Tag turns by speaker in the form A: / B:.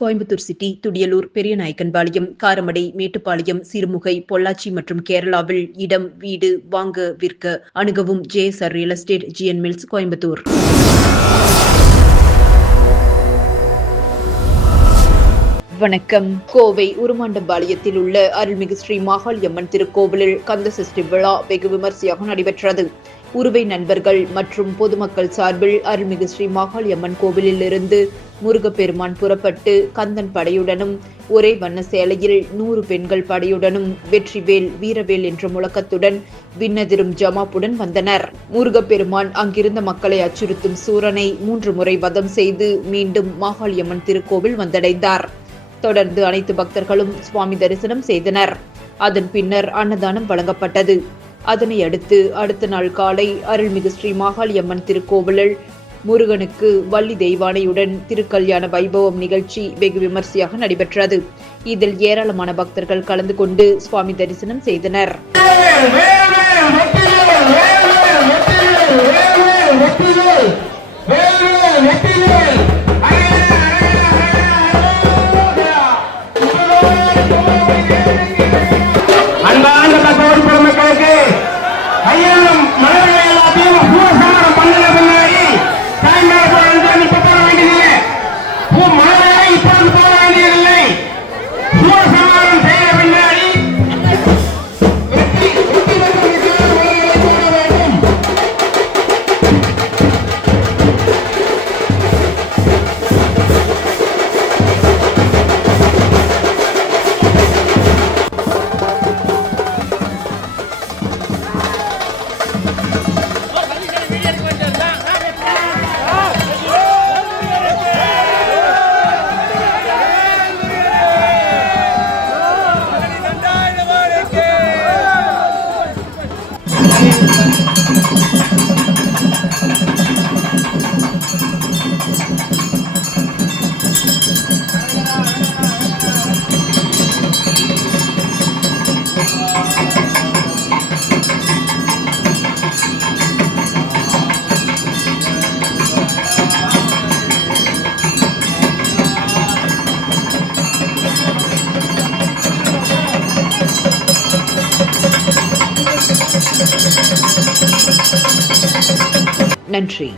A: Coimbatore city Thudiyalur Periyanaickenpalayam Karamadai Mettupalayam Sirumugai Pollachi மற்றும் கேரளாவில் இடம் வீடு வாங்க விற்க அணுகவும் JSR real estate GN mills Coimbatore. வணக்கம். கோவை உருமாண்டம்பாளையத்தில் உள்ள அருள்மிகு ஸ்ரீ மாகாளியம்மன் திருக்கோவிலில் கந்த சஷ்டி விழா வெகு விமர்சையாக நடைபெற்றது. உருவை நண்பர்கள் மற்றும் பொதுமக்கள் சார்பில் அருள்மிகு ஸ்ரீ மாகாளியம்மன் கோவிலில் இருந்து முருகப்பெருமான் புறப்பட்டு கந்தன் படையுடனும் ஒரே வண்ண சேலையில் நூறு பெண்கள் படையுடனும் வெற்றிவேல் வீரவேல் என்ற முழக்கத்துடன் விண்ணதிரும் ஜமாப்புடன் வந்தனர். முருகப்பெருமான் அங்கிருந்த மக்களை அச்சுறுத்தும் சூரனை மூன்று முறை வதம் செய்து மீண்டும் மாகாளியம்மன் திருக்கோவில் வந்தடைந்தார். தொடர்ந்து அனைத்து பக்தர்களும் சுவாமி தரிசனம் செய்தனர். அதன் பின்னர் அன்னதானம் வழங்கப்பட்டது. அதனை அடுத்து அடுத்த நாள் காலை அருள்மிகு ஸ்ரீ மாகாளியம்மன் திருக்கோவிலில் முருகனுக்கு வள்ளி தெய்வானையுடன் திருக்கல்யாண வைபவம் நிகழ்ச்சி வெகு விமர்சையாக நடைபெற்றது. இதில் ஏராளமான பக்தர்கள் கலந்து கொண்டு சுவாமி தரிசனம் செய்தனர்.
B: அன்பார்ந்த Thank you.
A: நன்றி